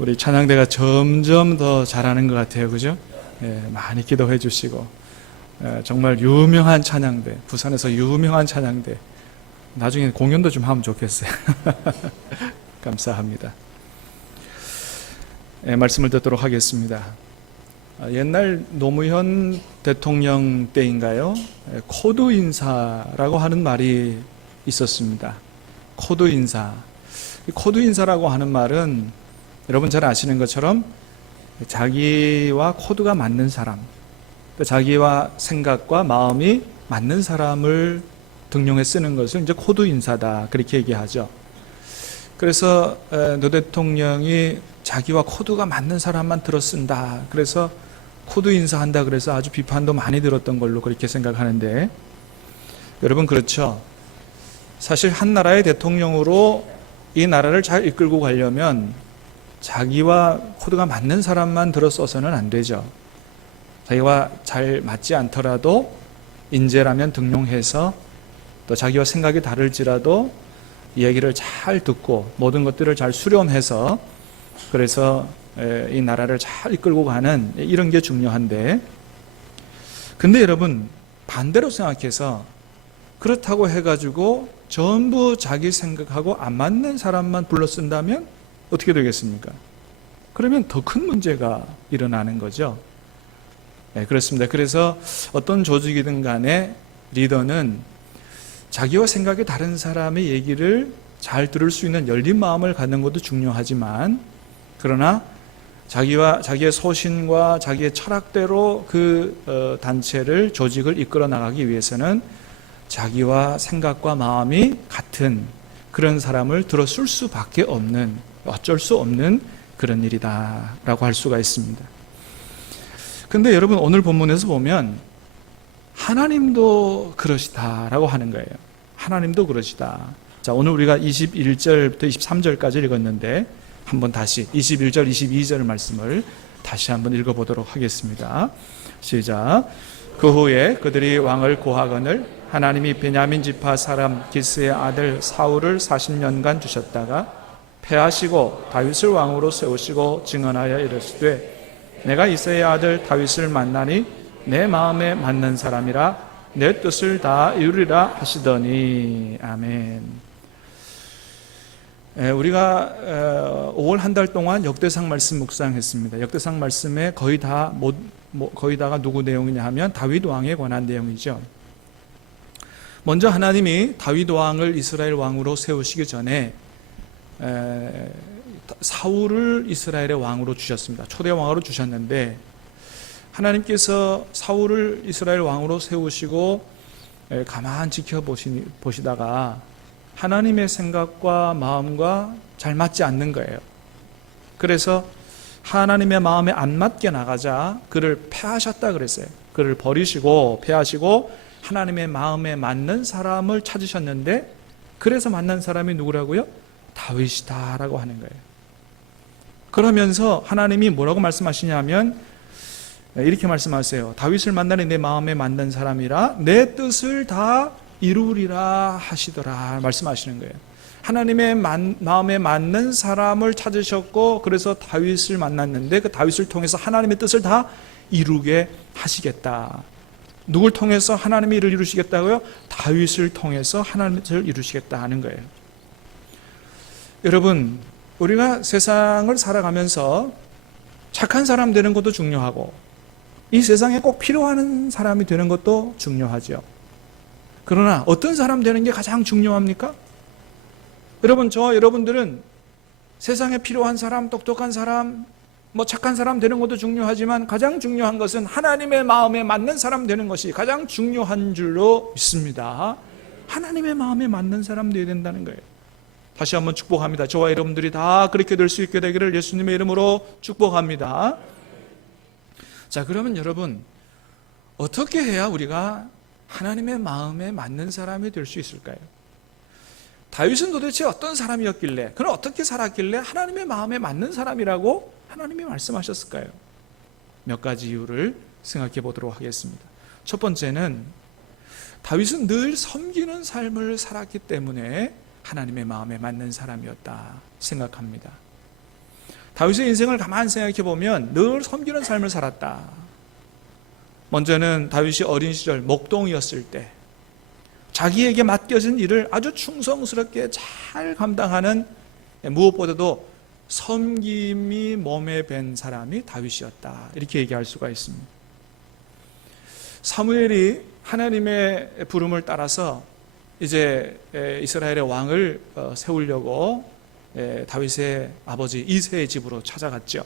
우리 찬양대가 점점 더 잘하는 것 같아요. 그죠? 예, 많이 기도해 주시고, 정말 유명한 찬양대, 부산에서 유명한 찬양대, 나중에 공연도 좀 하면 좋겠어요. 감사합니다. 예, 말씀을 듣도록 하겠습니다. 옛날 노무현 대통령 때인가요? 코드 인사라고 하는 말이 있었습니다. 코드 인사. 코드 인사라고 하는 말은 여러분 잘 아시는 것처럼 자기와 코드가 맞는 사람, 자기와 생각과 마음이 맞는 사람을 등용해 쓰는 것을 이제 코드 인사다, 그렇게 얘기하죠. 그래서 노 대통령이 자기와 코드가 맞는 사람만 들어 쓴다, 그래서 코드 인사한다, 그래서 아주 비판도 많이 들었던 걸로 그렇게 생각하는데, 여러분 그렇죠? 사실 한 나라의 대통령으로 이 나라를 잘 이끌고 가려면 자기와 코드가 맞는 사람만 들어 써서는 안 되죠. 자기와 잘 맞지 않더라도 인재라면 등용해서, 또 자기와 생각이 다를지라도 이야기를 잘 듣고 모든 것들을 잘 수렴해서, 그래서 이 나라를 잘 이끌고 가는 이런 게 중요한데, 근데 여러분 반대로 생각해서 그렇다고 해가지고 전부 자기 생각하고 안 맞는 사람만 불러 쓴다면 어떻게 되겠습니까? 그러면 더 큰 문제가 일어나는 거죠. 네, 그렇습니다. 그래서 어떤 조직이든 간에 리더는 자기와 생각이 다른 사람의 얘기를 잘 들을 수 있는 열린 마음을 갖는 것도 중요하지만, 그러나 자기의 소신과 자기의 철학대로 그 단체를, 조직을 이끌어 나가기 위해서는 자기와 생각과 마음이 같은 그런 사람을 들어줄 수밖에 없는, 어쩔 수 없는 그런 일이다라고 할 수가 있습니다. 근데 여러분 오늘 본문에서 보면 하나님도 그러시다라고 하는 거예요. 하나님도 그러시다. 자, 오늘 우리가 21절부터 23절까지 읽었는데 한번 다시 21절, 22절 말씀을 다시 한번 읽어보도록 하겠습니다. 시작. 그 후에 그들이 왕을 고하거늘 하나님이 베냐민 지파 사람 기스의 아들 사울을 40년간 주셨다가 패하시고 다윗을 왕으로 세우시고 증언하여 이르시되 내가 이새의 아들 다윗을 만나니 내 마음에 맞는 사람이라 내 뜻을 다 이루리라 하시더니. 아멘. 우리가 5월 한 달 동안 역대상 말씀 묵상했습니다. 역대상 말씀에 거의 다가 누구 내용이냐 하면 다윗 왕에 관한 내용이죠. 먼저 하나님이 다윗 왕을 이스라엘 왕으로 세우시기 전에 사울을 이스라엘의 왕으로 주셨습니다. 초대 왕으로 주셨는데, 하나님께서 사울을 이스라엘 왕으로 세우시고 가만 지켜보시다가 하나님의 생각과 마음과 잘 맞지 않는 거예요. 그래서 하나님의 마음에 안 맞게 나가자 그를 패하셨다 그랬어요. 그를 버리시고 패하시고 하나님의 마음에 맞는 사람을 찾으셨는데, 그래서 만난 사람이 누구라고요? 다윗이다라고 하는 거예요. 그러면서 하나님이 뭐라고 말씀하시냐면 이렇게 말씀하세요. 다윗을 만나니 내 마음에 맞는 사람이라 내 뜻을 다 이루리라 하시더라 말씀하시는 거예요. 하나님의 마음에 맞는 사람을 찾으셨고, 그래서 다윗을 만났는데 그 다윗을 통해서 하나님의 뜻을 다 이루게 하시겠다. 누굴 통해서 하나님의 일을 이루시겠다고요? 다윗을 통해서 하나님의 뜻을 이루시겠다 하는 거예요. 여러분, 우리가 세상을 살아가면서 착한 사람 되는 것도 중요하고 이 세상에 꼭 필요한 사람이 되는 것도 중요하죠. 그러나 어떤 사람 되는 게 가장 중요합니까? 여러분들은 세상에 필요한 사람, 똑똑한 사람, 착한 사람 되는 것도 중요하지만 가장 중요한 것은 하나님의 마음에 맞는 사람 되는 것이 가장 중요한 줄로 믿습니다. 하나님의 마음에 맞는 사람 되어야 된다는 거예요. 다시 한번 축복합니다. 저와 여러분들이 다 그렇게 될 수 있게 되기를 예수님의 이름으로 축복합니다. 자, 그러면 여러분, 어떻게 해야 우리가 하나님의 마음에 맞는 사람이 될 수 있을까요? 다윗은 도대체 어떤 사람이었길래, 그는 어떻게 살았길래 하나님의 마음에 맞는 사람이라고 하나님이 말씀하셨을까요? 몇 가지 이유를 생각해 보도록 하겠습니다. 첫 번째는 다윗은 늘 섬기는 삶을 살았기 때문에 하나님의 마음에 맞는 사람이었다 생각합니다. 다윗의 인생을 가만히 생각해 보면 늘 섬기는 삶을 살았다. 먼저는 다윗이 어린 시절 목동이었을 때 자기에게 맡겨진 일을 아주 충성스럽게 잘 감당하는, 무엇보다도 섬김이 몸에 밴 사람이 다윗이었다, 이렇게 얘기할 수가 있습니다. 사무엘이 하나님의 부름을 따라서 이제 이스라엘의 왕을 세우려고 다윗의 아버지 이새의 집으로 찾아갔죠.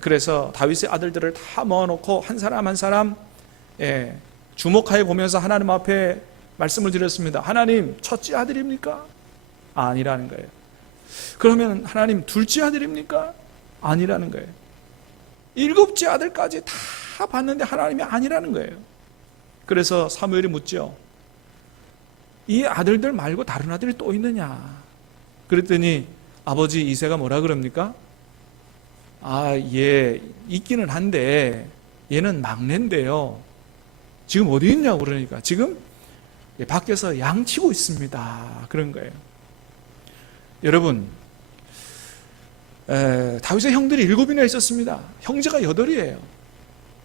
그래서 다윗의 아들들을 다 모아놓고 한 사람 한 사람 주목하여 보면서 하나님 앞에 말씀을 드렸습니다. 하나님, 첫째 아들입니까? 아니라는 거예요. 그러면 하나님, 둘째 아들입니까? 아니라는 거예요. 일곱째 아들까지 다 봤는데 하나님이 아니라는 거예요. 그래서 사무엘이 묻죠. 이 아들들 말고 다른 아들이 또 있느냐? 그랬더니 아버지 이새가 뭐라 그럽니까? 얘 있기는 한데 얘는 막내인데요. 지금 어디 있냐고 그러니까 지금 밖에서 양치고 있습니다. 그런 거예요. 여러분, 다윗의 형들이 7이나 있었습니다. 형제가 8이에요.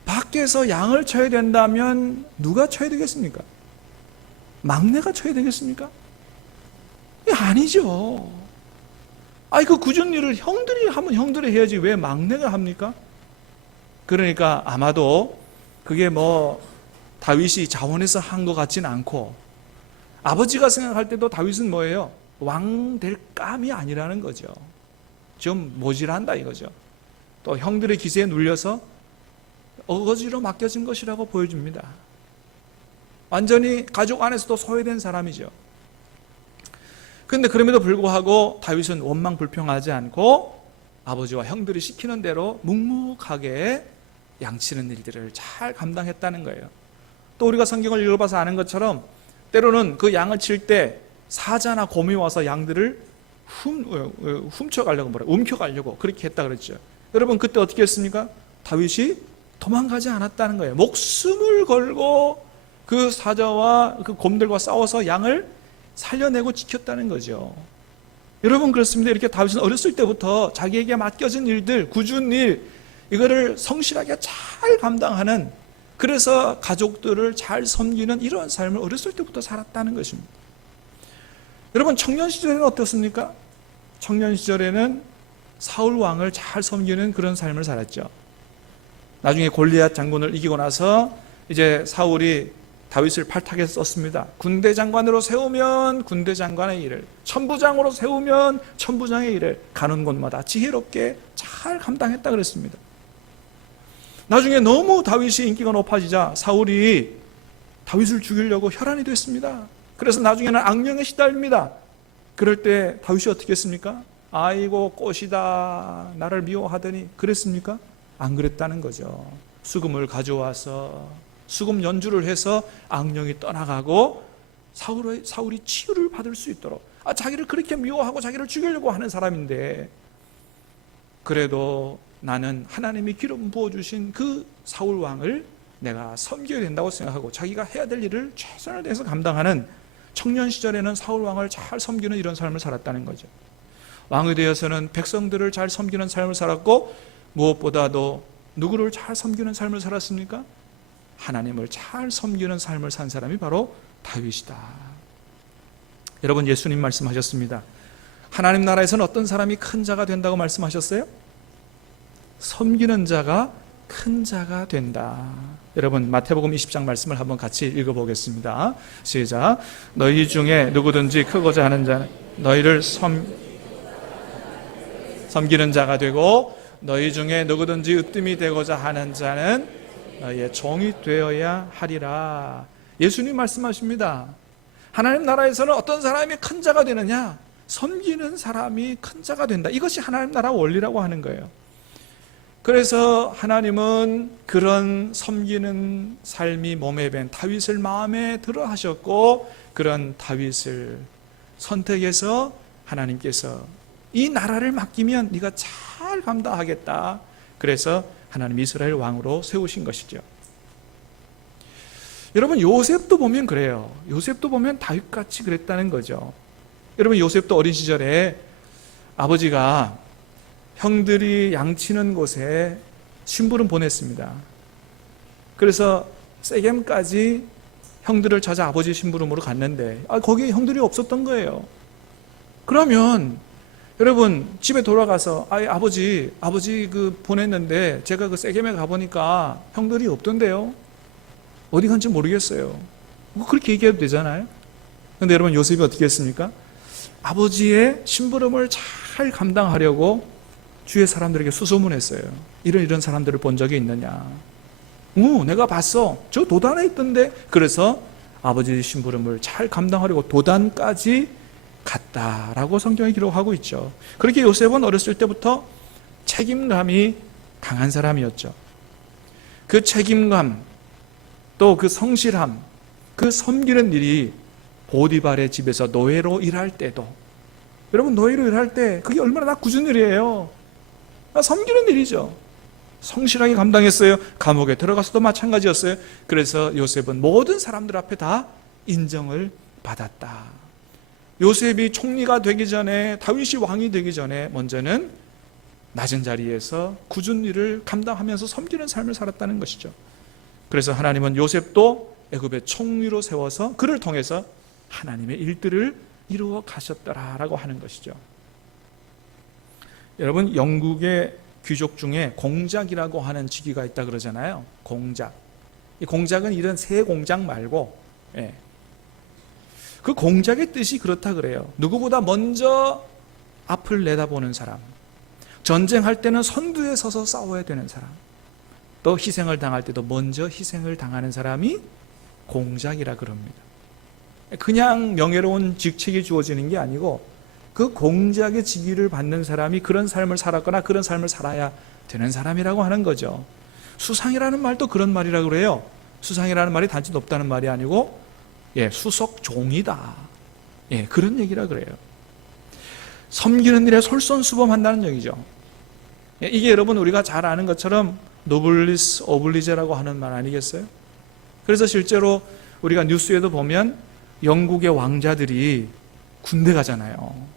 밖에서 양을 쳐야 된다면 누가 쳐야 되겠습니까? 막내가 쳐야 되겠습니까? 아니죠. 그 굳은 일을 형들이 하면 형들이 해야지 왜 막내가 합니까? 그러니까 아마도 그게 다윗이 자원해서 한 것 같지는 않고, 아버지가 생각할 때도 다윗은 뭐예요? 왕 될 감이 아니라는 거죠. 좀 모질한다 이거죠. 또 형들의 기세에 눌려서 어거지로 맡겨진 것이라고 보여줍니다. 완전히 가족 안에서도 소외된 사람이죠. 그런데 그럼에도 불구하고 다윗은 원망 불평하지 않고 아버지와 형들이 시키는 대로 묵묵하게 양치는 일들을 잘 감당했다는 거예요. 또 우리가 성경을 읽어봐서 아는 것처럼 때로는 그 양을 칠 때 사자나 곰이 와서 양들을 움켜가려고 그렇게 했다 그랬죠. 여러분, 그때 어떻게 했습니까? 다윗이 도망가지 않았다는 거예요. 목숨을 걸고 그 사자와 그 곰들과 싸워서 양을 살려내고 지켰다는 거죠. 여러분, 그렇습니다. 이렇게 다윗은 어렸을 때부터 자기에게 맡겨진 일들, 굳은 일, 이거를 성실하게 잘 감당하는, 그래서 가족들을 잘 섬기는 이런 삶을 어렸을 때부터 살았다는 것입니다. 여러분, 청년 시절에는 어떻습니까? 청년 시절에는 사울 왕을 잘 섬기는 그런 삶을 살았죠. 나중에 골리앗 장군을 이기고 나서 이제 사울이 다윗을 팔탁해서 썼습니다. 군대 장관으로 세우면 군대 장관의 일을, 천부장으로 세우면 천부장의 일을 가는 곳마다 지혜롭게 잘 감당했다 그랬습니다. 나중에 너무 다윗이 인기가 높아지자 사울이 다윗을 죽이려고 혈안이 됐습니다. 그래서 나중에는 악령에 시달립니다. 그럴 때 다윗이 어떻게 했습니까? 아이고 꽃이다 나를 미워하더니 그랬습니까? 안 그랬다는 거죠. 수금을 가져와서 수금 연주를 해서 악령이 떠나가고 사울이 치유를 받을 수 있도록, 자기를 그렇게 미워하고 자기를 죽이려고 하는 사람인데, 그래도 나는 하나님이 기름 부어주신 그 사울 왕을 내가 섬겨야 된다고 생각하고 자기가 해야 될 일을 최선을 다해서 감당하는, 청년 시절에는 사울 왕을 잘 섬기는 이런 삶을 살았다는 거죠. 왕이 되어서는 백성들을 잘 섬기는 삶을 살았고, 무엇보다도 누구를 잘 섬기는 삶을 살았습니까? 하나님을 잘 섬기는 삶을 산 사람이 바로 다윗이다. 여러분, 예수님 말씀하셨습니다. 하나님 나라에서는 어떤 사람이 큰 자가 된다고 말씀하셨어요? 섬기는 자가 큰 자가 된다. 여러분, 마태복음 20장 말씀을 한번 같이 읽어보겠습니다. 시작. 너희 중에 누구든지 크고자 하는 자는 너희를 섬기는 자가 되고, 너희 중에 누구든지 으뜸이 되고자 하는 자는 너희의 종이 되어야 하리라. 예수님 말씀하십니다. 하나님 나라에서는 어떤 사람이 큰 자가 되느냐? 섬기는 사람이 큰 자가 된다. 이것이 하나님 나라 원리라고 하는 거예요. 그래서 하나님은 그런 섬기는 삶이 몸에 밴 다윗을 마음에 들어 하셨고, 그런 다윗을 선택해서 하나님께서 이 나라를 맡기면 네가 잘 감당하겠다. 그래서 하나님 이스라엘 왕으로 세우신 것이죠. 여러분, 요셉도 보면 그래요. 요셉도 보면 다윗같이 그랬다는 거죠. 여러분, 요셉도 어린 시절에 아버지가 형들이 양치는 곳에 심부름 보냈습니다. 그래서 세겜까지 형들을 찾아 아버지 심부름으로 갔는데 거기에 형들이 없었던 거예요. 그러면 여러분 집에 돌아가서 아버지 그 보냈는데 제가 그 세겜에 가보니까 형들이 없던데요. 어디 간지 모르겠어요. 그렇게 얘기해도 되잖아요. 그런데 여러분 요셉이 어떻게 했습니까? 아버지의 심부름을 잘 감당하려고 주위의 사람들에게 수소문했어요. 이런 사람들을 본 적이 있느냐. 내가 봤어. 저 도단에 있던데. 그래서 아버지의 심부름을 잘 감당하려고 도단까지 갔다라고 성경에 기록하고 있죠. 그렇게 요셉은 어렸을 때부터 책임감이 강한 사람이었죠. 그 책임감, 또 그 성실함, 그 섬기는 일이 보디발의 집에서 노예로 일할 때도, 여러분 노예로 일할 때 그게 얼마나 굳은 일이에요. 섬기는 일이죠. 성실하게 감당했어요. 감옥에 들어가서도 마찬가지였어요. 그래서 요셉은 모든 사람들 앞에 다 인정을 받았다. 요셉이 총리가 되기 전에, 다윗이 왕이 되기 전에 먼저는 낮은 자리에서 굳은 일을 감당하면서 섬기는 삶을 살았다는 것이죠. 그래서 하나님은 요셉도 애굽의 총리로 세워서 그를 통해서 하나님의 일들을 이루어 가셨더라라고 하는 것이죠. 여러분 영국의 귀족 중에 공작이라고 하는 직위가 있다 그러잖아요. 공작. 이 공작은 이런 새 공작 말고, 그 공작의 뜻이 그렇다 그래요. 누구보다 먼저 앞을 내다보는 사람, 전쟁할 때는 선두에 서서 싸워야 되는 사람, 또 희생을 당할 때도 먼저 희생을 당하는 사람이 공작이라 그럽니다. 그냥 명예로운 직책이 주어지는 게 아니고 그 공작의 직위를 받는 사람이 그런 삶을 살았거나 그런 삶을 살아야 되는 사람이라고 하는 거죠. 수상이라는 말도 그런 말이라고 그래요. 수상이라는 말이 단지 높다는 말이 아니고 수석 종이다. 그런 얘기라 그래요. 섬기는 일에 솔선수범한다는 얘기죠. 이게 여러분 우리가 잘 아는 것처럼 노블리스 오블리제라고 하는 말 아니겠어요? 그래서 실제로 우리가 뉴스에도 보면 영국의 왕자들이 군대 가잖아요.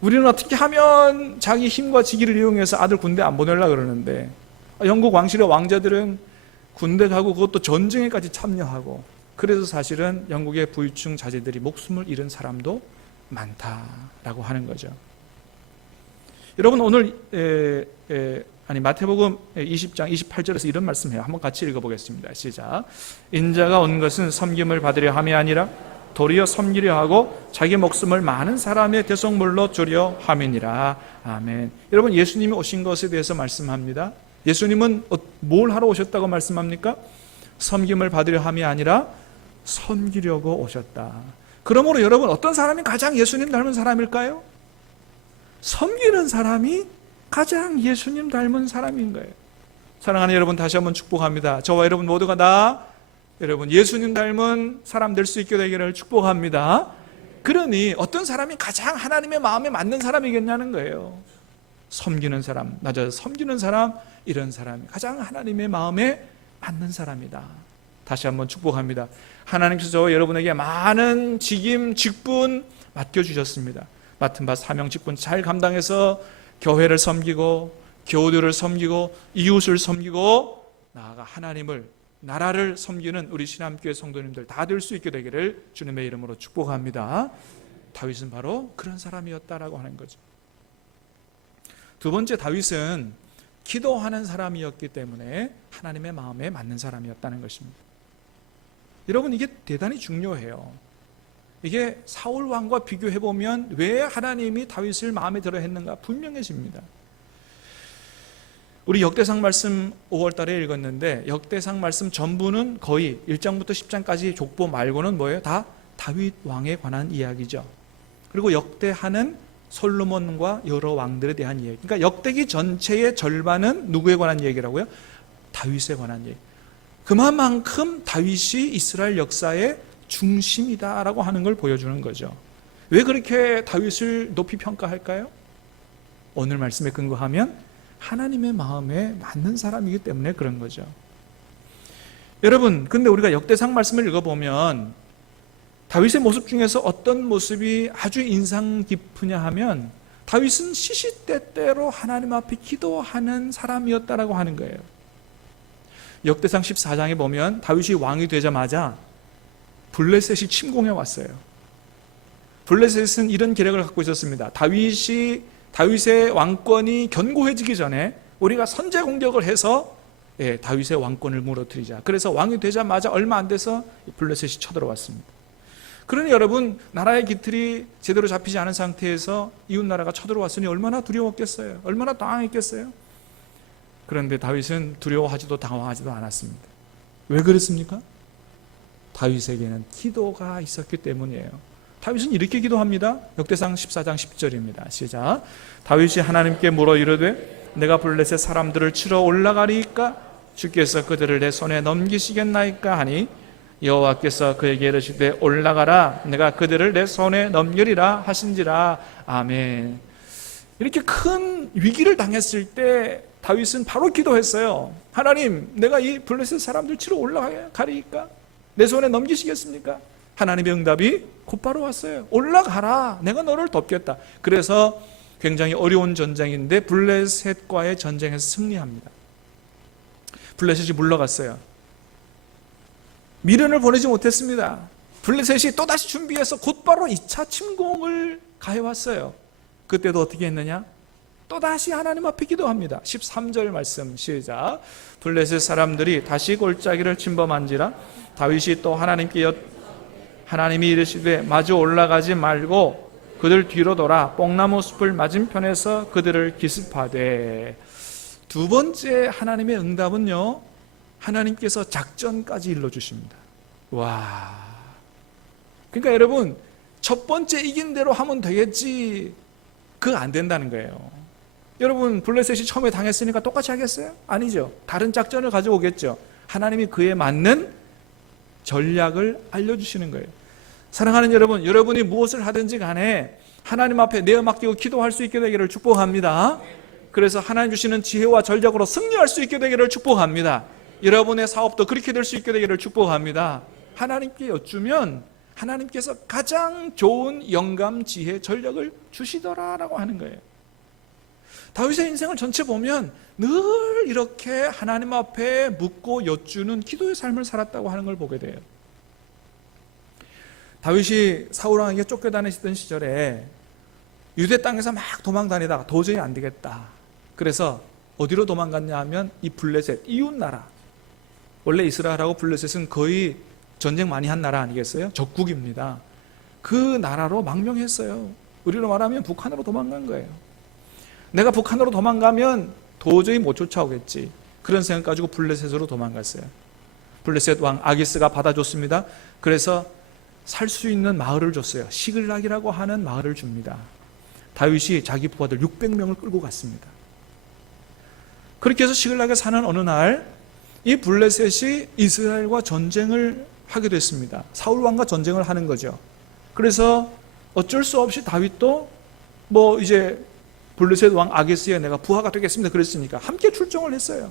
우리는 어떻게 하면 자기 힘과 직위를 이용해서 아들 군대 안 보내려고 그러는데 영국 왕실의 왕자들은 군대 가고 그것도 전쟁에까지 참여하고, 그래서 사실은 영국의 부유층 자제들이 목숨을 잃은 사람도 많다라고 하는 거죠. 여러분 오늘 마태복음 20장 28절에서 이런 말씀해요. 한번 같이 읽어보겠습니다. 시작. 인자가 온 것은 섬김을 받으려 함이 아니라 도리어 섬기려 하고 자기 목숨을 많은 사람의 대속물로 주려 함이니라. 아멘. 여러분 예수님이 오신 것에 대해서 말씀합니다. 예수님은 뭘 하러 오셨다고 말씀합니까? 섬김을 받으려 함이 아니라 섬기려고 오셨다. 그러므로 여러분 어떤 사람이 가장 예수님 닮은 사람일까요? 섬기는 사람이 가장 예수님 닮은 사람인 거예요. 사랑하는 여러분 다시 한번 축복합니다. 저와 여러분 모두가 다 여러분 예수님 닮은 사람 될 수 있게 되기를 축복합니다. 그러니 어떤 사람이 가장 하나님의 마음에 맞는 사람이겠냐는 거예요. 섬기는 사람, 낮아서 섬기는 사람, 이런 사람이 가장 하나님의 마음에 맞는 사람이다. 다시 한번 축복합니다. 하나님께서 저와 여러분에게 많은 직임, 직분 맡겨주셨습니다. 맡은 바 사명, 직분 잘 감당해서 교회를 섬기고 교우들을 섬기고 이웃을 섬기고 나아가 하나님을, 나라를 섬기는 우리 신암교회 성도님들 다 될 수 있게 되기를 주님의 이름으로 축복합니다. 다윗은 바로 그런 사람이었다라고 하는 거죠. 두 번째, 다윗은 기도하는 사람이었기 때문에 하나님의 마음에 맞는 사람이었다는 것입니다. 여러분 이게 대단히 중요해요. 이게 사울 왕과 비교해보면 왜 하나님이 다윗을 마음에 들어 했는가 분명해집니다. 우리 역대상 말씀 5월 달에 읽었는데 역대상 말씀 전부는 거의 1장부터 10장까지 족보 말고는 뭐예요? 다 다윗 왕에 관한 이야기죠. 그리고 역대하는 솔로몬과 여러 왕들에 대한 이야기. 그러니까 역대기 전체의 절반은 누구에 관한 얘기라고요? 다윗에 관한 얘기. 그만큼 다윗이 이스라엘 역사의 중심이다라고 하는 걸 보여주는 거죠. 왜 그렇게 다윗을 높이 평가할까요? 오늘 말씀에 근거하면 하나님의 마음에 맞는 사람이기 때문에 그런 거죠. 여러분, 근데 우리가 역대상 말씀을 읽어보면 다윗의 모습 중에서 어떤 모습이 아주 인상 깊으냐 하면 다윗은 시시때때로 하나님 앞에 기도하는 사람이었다라고 하는 거예요. 역대상 14장에 보면 다윗이 왕이 되자마자 블레셋이 침공해 왔어요. 블레셋은 이런 계략을 갖고 있었습니다. 다윗의 왕권이 견고해지기 전에 우리가 선제 공격을 해서 다윗의 왕권을 무너뜨리자. 그래서 왕이 되자마자 얼마 안 돼서 블레셋이 쳐들어왔습니다. 그러니 여러분, 나라의 기틀이 제대로 잡히지 않은 상태에서 이웃 나라가 쳐들어왔으니 얼마나 두려웠겠어요? 얼마나 당황했겠어요? 그런데 다윗은 두려워하지도 당황하지도 않았습니다. 왜 그랬습니까? 다윗에게는 기도가 있었기 때문이에요. 다윗은 이렇게 기도합니다. 역대상 14장 10절입니다. 시작. 다윗이 하나님께 물어 이르되 내가 블레셋 사람들을 치러 올라가리이까 주께서 그들을 내 손에 넘기시겠나이까 하니 여호와께서 그에게 이르시되 올라가라 내가 그들을 내 손에 넘기리라 하신지라. 아멘. 이렇게 큰 위기를 당했을 때 다윗은 바로 기도했어요. 하나님, 내가 이 블레셋 사람들 치러 올라가리이까 내 손에 넘기시겠습니까? 하나님의 응답이 곧바로 왔어요. 올라가라, 내가 너를 돕겠다. 그래서 굉장히 어려운 전쟁인데 블레셋과의 전쟁에서 승리합니다. 블레셋이 물러갔어요. 미련을 보내지 못했습니다. 블레셋이 또다시 준비해서 곧바로 2차 침공을 가해왔어요. 그때도 어떻게 했느냐? 또다시 하나님 앞에 기도합니다. 13절 말씀 시작. 블레셋 사람들이 다시 골짜기를 침범한지라 다윗이 또 하나님이 이르시되 마주 올라가지 말고 그들 뒤로 돌아 뽕나무 숲을 맞은편에서 그들을 기습하되. 두 번째 하나님의 응답은요, 하나님께서 작전까지 일러주십니다. 와, 그러니까 여러분, 첫 번째 이긴 대로 하면 되겠지, 그거 안 된다는 거예요. 여러분, 블레셋이 처음에 당했으니까 똑같이 하겠어요? 아니죠. 다른 작전을 가지고 오겠죠. 하나님이 그에 맞는 전략을 알려주시는 거예요. 사랑하는 여러분, 여러분이 무엇을 하든지 간에 하나님 앞에 내어 맡기고 기도할 수 있게 되기를 축복합니다. 그래서 하나님 주시는 지혜와 전략으로 승리할 수 있게 되기를 축복합니다. 여러분의 사업도 그렇게 될 수 있게 되기를 축복합니다. 하나님께 여쭈면 하나님께서 가장 좋은 영감, 지혜, 전략을 주시더라라고 하는 거예요. 다윗의 인생을 전체 보면 늘 이렇게 하나님 앞에 묻고 여쭈는 기도의 삶을 살았다고 하는 걸 보게 돼요. 다윗이 사울 왕에게 쫓겨다니시던 시절에 유대 땅에서 막 도망다니다가 도저히 안 되겠다. 그래서 어디로 도망갔냐 하면 이 블레셋, 이웃 나라. 원래 이스라엘하고 블레셋은 거의 전쟁 많이 한 나라 아니겠어요? 적국입니다. 그 나라로 망명했어요. 우리로 말하면 북한으로 도망간 거예요. 내가 북한으로 도망가면 도저히 못 쫓아오겠지. 그런 생각 가지고 블레셋으로 도망갔어요. 블레셋 왕 아기스가 받아줬습니다. 그래서 살 수 있는 마을을 줬어요. 시글락이라고 하는 마을을 줍니다. 다윗이 자기 부하들 600명을 끌고 갔습니다. 그렇게 해서 시글락에 사는 어느 날 이 블레셋이 이스라엘과 전쟁을 하게 됐습니다. 사울 왕과 전쟁을 하는 거죠. 그래서 어쩔 수 없이 다윗도 이제 블레셋 왕 아기스에 내가 부하가 되겠습니다 그랬으니까 함께 출정을 했어요.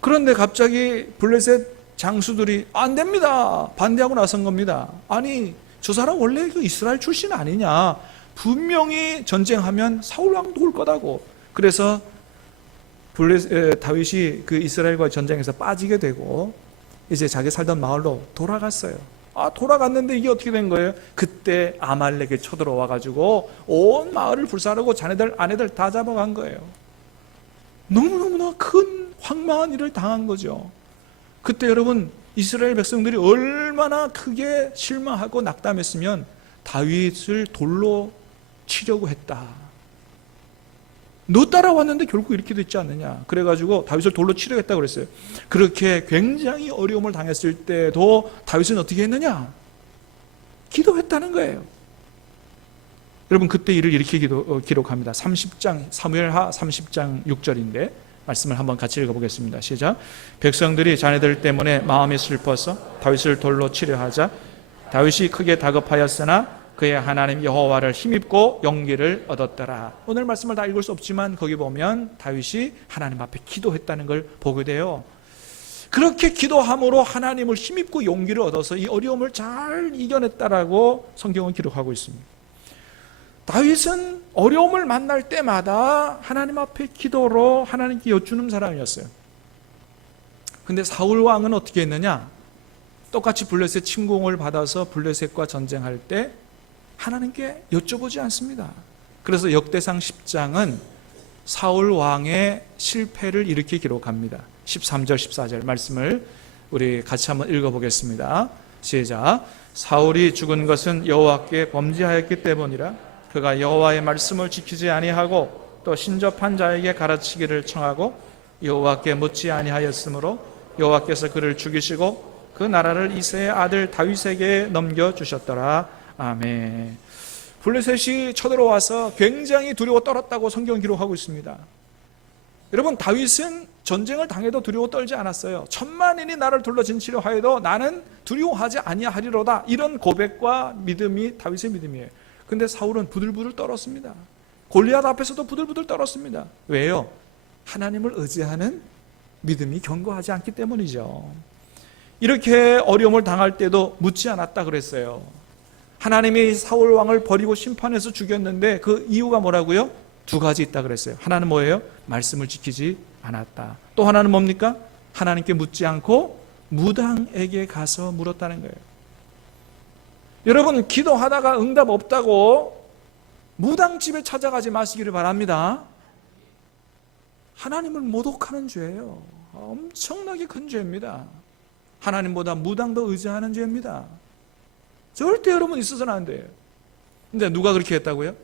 그런데 갑자기 블레셋 장수들이 안 됩니다, 반대하고 나선 겁니다. 아니, 저 사람 원래 그 이스라엘 출신 아니냐, 분명히 전쟁하면 사울 왕도 올 거다고. 그래서 다윗이 그 이스라엘과 전쟁에서 빠지게 되고 이제 자기 살던 마을로 돌아갔어요. 돌아갔는데 이게 어떻게 된 거예요? 그때 아말렉이 쳐들어와 가지고 온 마을을 불살르고 자네들 아내들 다 잡아간 거예요. 너무너무나 큰 황망한 일을 당한 거죠. 그때 여러분, 이스라엘 백성들이 얼마나 크게 실망하고 낙담했으면 다윗을 돌로 치려고 했다. 너 따라왔는데 결국 이렇게 됐지 않느냐. 그래가지고 다윗을 돌로 치려고 했다고 그랬어요. 그렇게 굉장히 어려움을 당했을 때도 다윗은 어떻게 했느냐? 기도했다는 거예요. 여러분, 그때 일을 이렇게 기록합니다. 30장, 사무엘하 30장 6절인데 말씀을 한번 같이 읽어보겠습니다. 시작. 백성들이 자네들 때문에 마음이 슬퍼서 다윗을 돌로 치려 하자 다윗이 크게 다급하였으나 그의 하나님 여호와를 힘입고 용기를 얻었더라. 오늘 말씀을 다 읽을 수 없지만 거기 보면 다윗이 하나님 앞에 기도했다는 걸 보게 돼요. 그렇게 기도함으로 하나님을 힘입고 용기를 얻어서 이 어려움을 잘 이겨냈다라고 성경은 기록하고 있습니다. 다윗은 어려움을 만날 때마다 하나님 앞에 기도로 하나님께 여쭈는 사람이었어요. 근데 사울 왕은 어떻게 했느냐? 똑같이 블레셋 침공을 받아서 블레셋과 전쟁할 때 하나님께 여쭤보지 않습니다. 그래서 역대상 10장은 사울 왕의 실패를 이렇게 기록합니다. 13절 14절 말씀을 우리 같이 한번 읽어보겠습니다. 시작. 사울이 죽은 것은 여호와께 범죄하였기 때문이라. 그가 여호와의 말씀을 지키지 아니하고 또 신접한 자에게 가르치기를 청하고 여호와께 묻지 아니하였으므로 여호와께서 그를 죽이시고 그 나라를 이새의 아들 다윗에게 넘겨주셨더라. 아멘. 블레셋이 쳐들어와서 굉장히 두려워 떨었다고 성경 기록하고 있습니다. 여러분, 다윗은 전쟁을 당해도 두려워 떨지 않았어요. 천만인이 나를 둘러 진치려 하여도 나는 두려워하지 아니하리로다. 이런 고백과 믿음이 다윗의 믿음이에요. 근데 사울은 부들부들 떨었습니다. 골리앗 앞에서도 부들부들 떨었습니다. 왜요? 하나님을 의지하는 믿음이 견고하지 않기 때문이죠. 이렇게 어려움을 당할 때도 묻지 않았다 그랬어요. 하나님이 사울 왕을 버리고 심판해서 죽였는데 그 이유가 뭐라고요? 두 가지 있다 그랬어요. 하나는 뭐예요? 말씀을 지키지 않았다. 또 하나는 뭡니까? 하나님께 묻지 않고 무당에게 가서 물었다는 거예요. 여러분, 기도하다가 응답 없다고 무당집에 찾아가지 마시기를 바랍니다. 하나님을 모독하는 죄예요. 엄청나게 큰 죄입니다. 하나님보다 무당도 의지하는 죄입니다. 절대 여러분 있어서는 안 돼요. 근데 누가 그렇게 했다고요?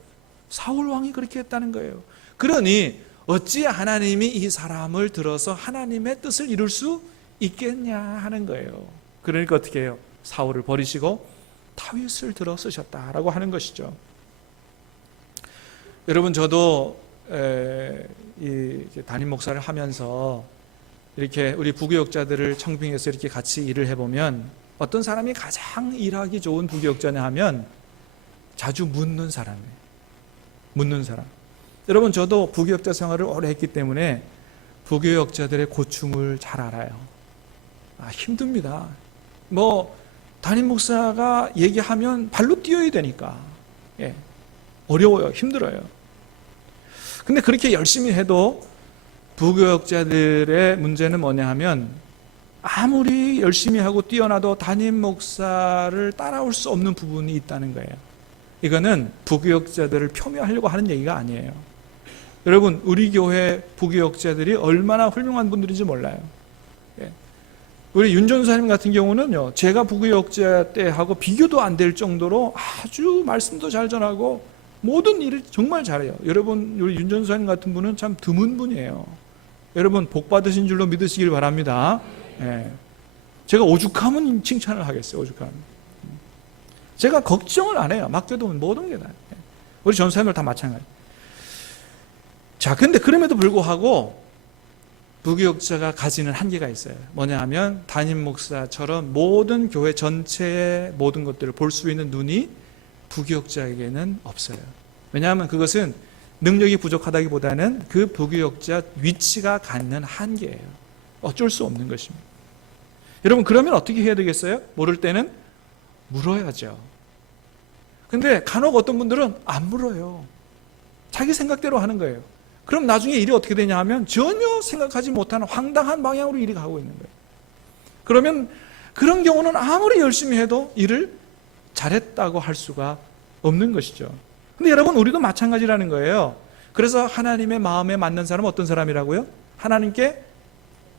사울 왕이 그렇게 했다는 거예요. 그러니 어찌 하나님이 이 사람을 들어서 하나님의 뜻을 이룰 수 있겠냐 하는 거예요. 그러니까 어떻게 해요? 사울을 버리시고 다윗을 들어 쓰셨다라고 하는 것이죠. 여러분, 저도 이 담임 목사를 하면서 이렇게 우리 부교역자들을 청빙해서 이렇게 같이 일을 해보면 어떤 사람이 가장 일하기 좋은 부교역자냐 하면 자주 묻는 사람이에요. 묻는 사람. 여러분, 저도 부교역자 생활을 오래 했기 때문에 부교역자들의 고충을 잘 알아요. 힘듭니다. 담임 목사가 얘기하면 발로 뛰어야 되니까 어려워요. 힘들어요. 근데 그렇게 열심히 해도 부교역자들의 문제는 뭐냐 하면 아무리 열심히 하고 뛰어나도 담임 목사를 따라올 수 없는 부분이 있다는 거예요. 이거는 부교역자들을 폄훼하려고 하는 얘기가 아니에요. 여러분, 우리 교회 부교역자들이 얼마나 훌륭한 분들인지 몰라요. 우리 윤 전사님 같은 경우는요, 제가 부교역자 때하고 비교도 안 될 정도로 아주 말씀도 잘 전하고 모든 일을 정말 잘해요. 여러분, 우리 윤 전사님 같은 분은 참 드문 분이에요. 여러분, 복 받으신 줄로 믿으시길 바랍니다. 제가 오죽하면 칭찬을 하겠어요. 오죽하면. 제가 걱정을 안 해요. 맡겨두면 모든 게 다. 우리 전사님들 다 마찬가지. 자, 근데 그럼에도 불구하고 부교역자가 가지는 한계가 있어요. 뭐냐 하면 담임 목사처럼 모든 교회 전체의 모든 것들을 볼 수 있는 눈이 부교역자에게는 없어요. 왜냐하면 그것은 능력이 부족하다기보다는 그 부교역자 위치가 갖는 한계예요. 어쩔 수 없는 것입니다. 여러분, 그러면 어떻게 해야 되겠어요? 모를 때는 물어야죠. 근데 간혹 어떤 분들은 안 물어요. 자기 생각대로 하는 거예요. 그럼 나중에 일이 어떻게 되냐 하면 전혀 생각하지 못하는 황당한 방향으로 일이 가고 있는 거예요. 그러면 그런 경우는 아무리 열심히 해도 일을 잘했다고 할 수가 없는 것이죠. 근데 여러분, 우리도 마찬가지라는 거예요. 그래서 하나님의 마음에 맞는 사람은 어떤 사람이라고요? 하나님께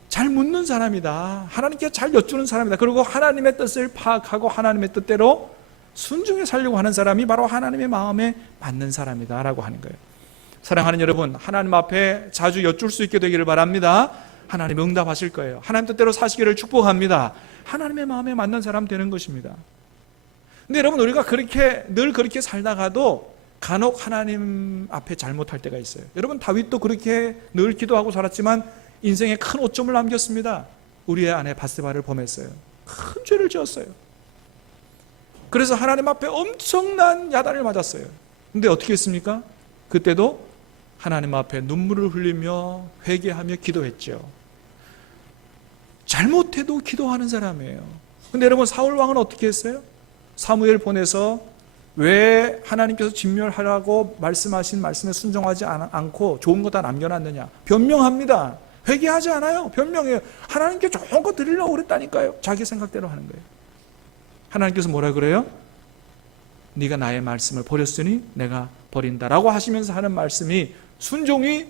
잘 묻는 사람이다. 하나님께 잘 여쭈는 사람이다. 그리고 하나님의 뜻을 파악하고 하나님의 뜻대로 순종해 살려고 하는 사람이 바로 하나님의 마음에 맞는 사람이다 라고 하는 거예요. 사랑하는 여러분, 하나님 앞에 자주 여쭐 수 있게 되기를 바랍니다. 하나님 응답하실 거예요. 하나님 뜻대로 사시기를 축복합니다. 하나님의 마음에 맞는 사람 되는 것입니다. 근데 여러분, 우리가 늘 그렇게 살다가도 간혹 하나님 앞에 잘못할 때가 있어요. 여러분, 다윗도 그렇게 늘 기도하고 살았지만 인생에 큰 오점을 남겼습니다. 우리의 아내 바세바를 범했어요. 큰 죄를 지었어요. 그래서 하나님 앞에 엄청난 야단을 맞았어요. 근데 어떻게 했습니까? 그때도 하나님 앞에 눈물을 흘리며 회개하며 기도했죠. 잘못해도 기도하는 사람이에요. 근데 여러분, 사울 왕은 어떻게 했어요? 사무엘 보내서 왜 하나님께서 진멸하라고 말씀하신 말씀에 순종하지 않고 좋은 거 다 남겨놨느냐? 변명합니다. 회개하지 않아요. 변명해요. 하나님께 좋은 거 드리려고 그랬다니까요. 자기 생각대로 하는 거예요. 하나님께서 뭐라 그래요? 네가 나의 말씀을 버렸으니 내가 버린다라고 하시면서 하는 말씀이 순종이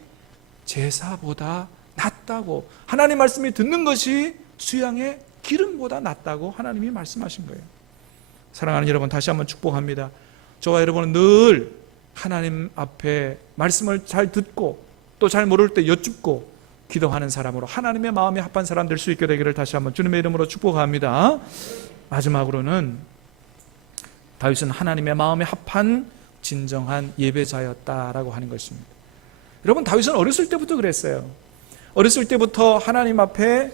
제사보다 낫다고, 하나님 말씀이 듣는 것이 수양의 기름보다 낫다고 하나님이 말씀하신 거예요. 사랑하는 여러분, 다시 한번 축복합니다. 저와 여러분은 늘 하나님 앞에 말씀을 잘 듣고 또 잘 모를 때 여쭙고 기도하는 사람으로 하나님의 마음에 합한 사람 될 수 있게 되기를 다시 한번 주님의 이름으로 축복합니다. 마지막으로는 다윗은 하나님의 마음에 합한 진정한 예배자였다라고 하는 것입니다. 여러분, 다윗은 어렸을 때부터 그랬어요. 어렸을 때부터 하나님 앞에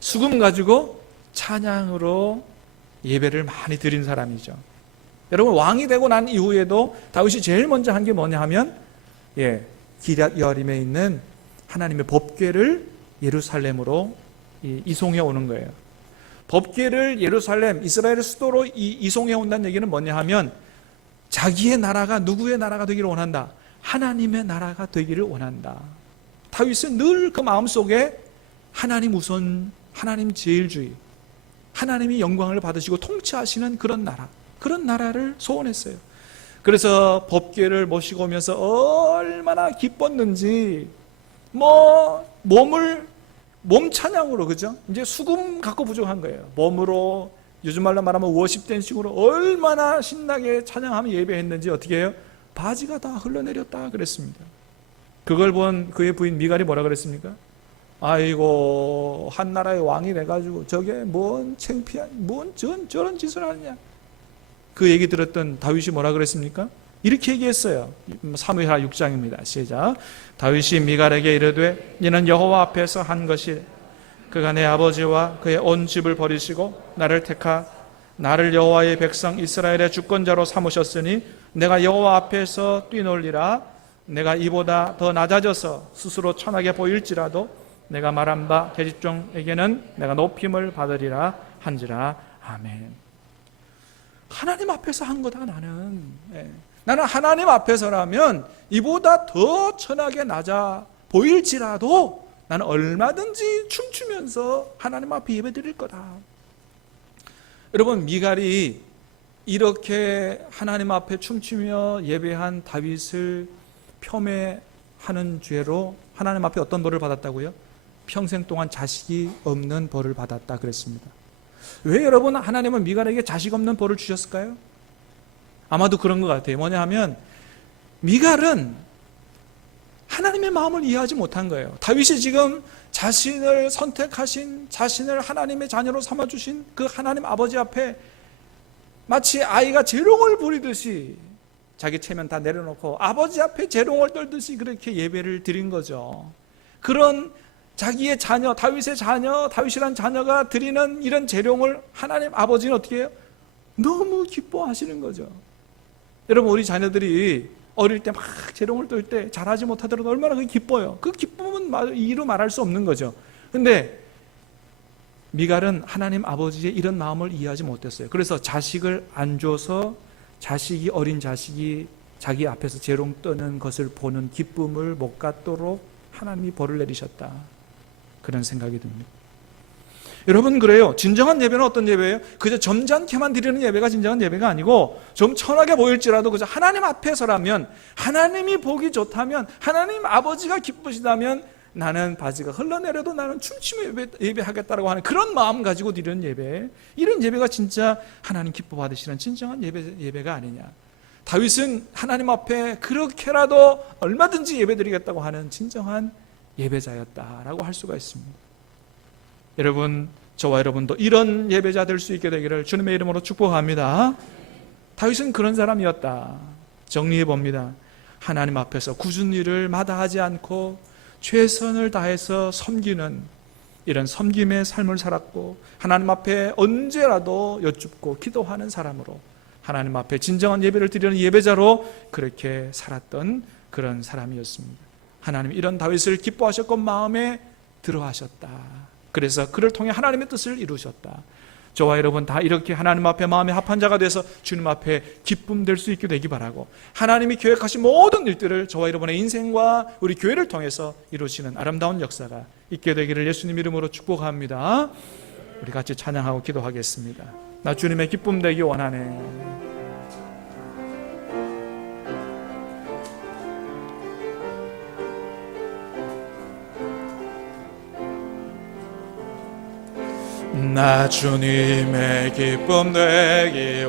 수금 가지고 찬양으로 예배를 많이 드린 사람이죠. 여러분, 왕이 되고 난 이후에도 다윗이 제일 먼저 한 게 뭐냐 하면 기럇 여아림에 있는 하나님의 법궤를 예루살렘으로 이송해 오는 거예요. 법궤를 예루살렘, 이스라엘의 수도로 이송해 온다는 얘기는 뭐냐 하면 자기의 나라가 누구의 나라가 되기를 원한다? 하나님의 나라가 되기를 원한다. 다윗은 늘 그 마음속에 하나님 우선, 하나님 제일주의, 하나님이 영광을 받으시고 통치하시는 그런 나라를 소원했어요. 그래서 법궤를 모시고 오면서 얼마나 기뻤는지 몸 찬양으로, 그죠? 이제 수금 갖고 부족한 거예요. 몸으로, 요즘 말로 말하면 워십 댄싱으로 얼마나 신나게 찬양하며 예배했는지 어떻게 해요? 바지가 다 흘러내렸다 그랬습니다. 그걸 본 그의 부인 미갈이 뭐라 그랬습니까? 아이고, 한 나라의 왕이 돼가지고 저게 뭔 창피한, 저런 짓을 하느냐. 그 얘기 들었던 다윗이 뭐라 그랬습니까? 이렇게 얘기했어요. 사무엘하 6장입니다. 시작. 다윗이 미갈에게 이르되 너는 여호와 앞에서 한 것이 그가 내 아버지와 그의 온 집을 버리시고 나를 택하 나를 여호와의 백성 이스라엘의 주권자로 삼으셨으니 내가 여호와 앞에서 뛰놀리라. 내가 이보다 더 낮아져서 스스로 천하게 보일지라도 내가 말한 바 계집종에게는 내가 높임을 받으리라 한지라. 아멘. 하나님 앞에서 한 거다. 나는 하나님 앞에서라면 이보다 더 천하게 낮아 보일지라도 나는 얼마든지 춤추면서 하나님 앞에 예배드릴 거다. 여러분, 미갈이 이렇게 하나님 앞에 춤추며 예배한 다윗을 폄훼하는 죄로 하나님 앞에 어떤 벌을 받았다고요? 평생 동안 자식이 없는 벌을 받았다 그랬습니다. 왜 여러분 하나님은 미갈에게 자식 없는 벌을 주셨을까요? 아마도 그런 것 같아요. 뭐냐 하면 미갈은 하나님의 마음을 이해하지 못한 거예요. 다윗이 지금 자신을 선택하신, 자신을 하나님의 자녀로 삼아주신 그 하나님 아버지 앞에 마치 아이가 재롱을 부리듯이 자기 체면 다 내려놓고 아버지 앞에 재롱을 떨듯이 그렇게 예배를 드린 거죠. 그런 자기의 자녀, 다윗의 자녀, 다윗이란 자녀가 드리는 이런 재롱을 하나님 아버지는 어떻게 해요? 너무 기뻐하시는 거죠. 여러분, 우리 자녀들이 어릴 때 막 재롱을 떨 때 잘하지 못하더라도 얼마나 그게 기뻐요. 그 기쁨은 이루 말할 수 없는 거죠. 근데 미갈은 하나님 아버지의 이런 마음을 이해하지 못했어요. 그래서 자식을 안 줘서 어린 자식이 자기 앞에서 재롱 떠는 것을 보는 기쁨을 못 갖도록 하나님이 벌을 내리셨다. 그런 생각이 듭니다. 여러분, 그래요. 진정한 예배는 어떤 예배예요? 그저 점잖게만 드리는 예배가 진정한 예배가 아니고 좀 천하게 보일지라도 그저 하나님 앞에서라면, 하나님이 보기 좋다면, 하나님 아버지가 기쁘시다면 나는 바지가 흘러내려도 나는 춤추며 예배하겠다라고 하는 그런 마음 가지고 드리는 예배, 이런 예배가 진짜 하나님 기뻐 받으시는 진정한 예배가 아니냐. 다윗은 하나님 앞에 그렇게라도 얼마든지 예배드리겠다고 하는 진정한 예배자였다라고 할 수가 있습니다. 여러분, 저와 여러분도 이런 예배자 될 수 있게 되기를 주님의 이름으로 축복합니다. 다윗은 그런 사람이었다. 정리해 봅니다. 하나님 앞에서 굳은 일을 마다하지 않고 최선을 다해서 섬기는 이런 섬김의 삶을 살았고, 하나님 앞에 언제라도 여쭙고 기도하는 사람으로, 하나님 앞에 진정한 예배를 드리는 예배자로 그렇게 살았던 그런 사람이었습니다. 하나님 이런 다윗을 기뻐하셨고 마음에 들어하셨다. 그래서 그를 통해 하나님의 뜻을 이루셨다. 저와 여러분 다 이렇게 하나님 앞에 마음에 합한 자가 돼서 주님 앞에 기쁨 될 수 있게 되기 바라고, 하나님이 계획하신 모든 일들을 저와 여러분의 인생과 우리 교회를 통해서 이루시는 아름다운 역사가 있게 되기를 예수님 이름으로 축복합니다. 우리 같이 찬양하고 기도하겠습니다. 나 주님의 기쁨 되기 원하네. 나 주님의 기쁨 되기